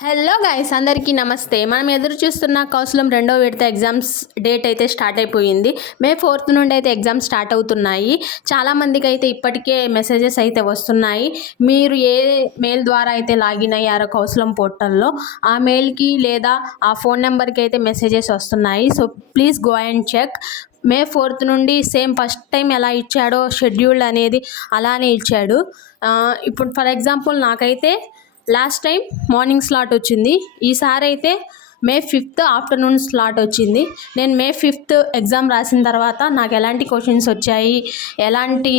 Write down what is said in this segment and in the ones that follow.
Hello guys, అందరికీ నమస్తే. మనం ఎదురు చూస్తున్న కౌశలం రెండో విడత ఎగ్జామ్స్ డేట్ అయితే స్టార్ట్ అయిపోయింది. మే 4th నుండి అయితే ఎగ్జామ్స్ స్టార్ట్ అవుతున్నాయి. చాలామందికి అయితే ఇప్పటికే మెసేజెస్ అయితే వస్తున్నాయి. మీరు ఏ మెయిల్ ద్వారా అయితే లాగిన్ అయ్యారో కౌశలం పోర్టల్లో ఆ మెయిల్కి లేదా ఆ ఫోన్ నెంబర్కి అయితే మెసేజెస్ వస్తున్నాయి. So please go and check. May 4th నుండి సేమ్ ఫస్ట్ టైం ఎలా ఇచ్చాడో షెడ్యూల్ అనేది అలానే ఇచ్చాడు. ఇప్పుడు ఫర్ ఎగ్జాంపుల్ నాకైతే లాస్ట్ టైం మార్నింగ్ స్లాట్ వచ్చింది. ఈసారి అయితే మే 5th ఆఫ్టర్నూన్ స్లాట్ వచ్చింది. నేను మే 5th ఎగ్జామ్ రాసిన తర్వాత నాకు ఎలాంటి క్వశ్చన్స్ వచ్చాయి, ఎలాంటి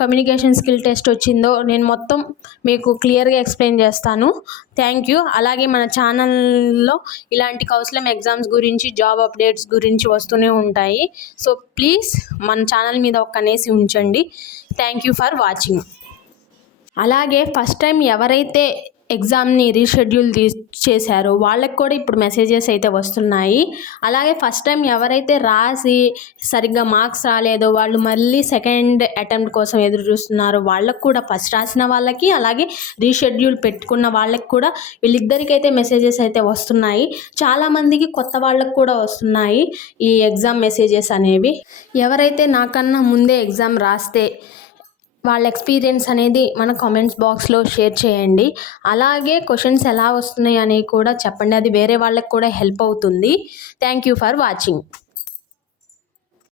కమ్యూనికేషన్ స్కిల్ టెస్ట్ వచ్చిందో నేను మొత్తం మీకు క్లియర్గా ఎక్స్ప్లెయిన్ చేస్తాను. Thank you. అలాగే మన ఛానల్లో ఇలాంటి కౌశలం ఎగ్జామ్స్ గురించి, జాబ్ అప్డేట్స్ గురించి వస్తూనే ఉంటాయి. సో ప్లీజ్ మన ఛానల్ మీద ఒక కనేసి ఉంచండి. Thank you for watching. అలాగే ఫస్ట్ టైం ఎవరైతే ఎగ్జామ్ని రీషెడ్యూల్ చేశారో వాళ్ళకి కూడా ఇప్పుడు మెసేజెస్ అయితే వస్తున్నాయి. అలాగే ఫస్ట్ టైం ఎవరైతే రాసి సరిగ్గా మార్క్స్ రాలేదో వాళ్ళు మళ్ళీ సెకండ్ అటెంప్ట్ కోసం ఎదురు చూస్తున్నారో వాళ్ళకు కూడా, ఫస్ట్ రాసిన వాళ్ళకి అలాగే రీషెడ్యూల్ పెట్టుకున్న వాళ్ళకి కూడా, వీళ్ళిద్దరికైతే మెసేజెస్ అయితే వస్తున్నాయి. చాలామందికి కొత్త వాళ్ళకు కూడా వస్తున్నాయి ఈ ఎగ్జామ్ మెసేజెస్ అనేవి. ఎవరైతే నాకన్నా ముందే ఎగ్జామ్ రాస్తే వాళ్ళ ఎక్స్పీరియన్స్ అనేది మన కామెంట్స్ బాక్స్లో షేర్ చేయండి. అలాగే క్వశ్చన్స్ ఎలా వస్తున్నాయి అనేవి కూడా చెప్పండి. అది వేరే వాళ్ళకి కూడా హెల్ప్ అవుతుంది. Thank you for watching.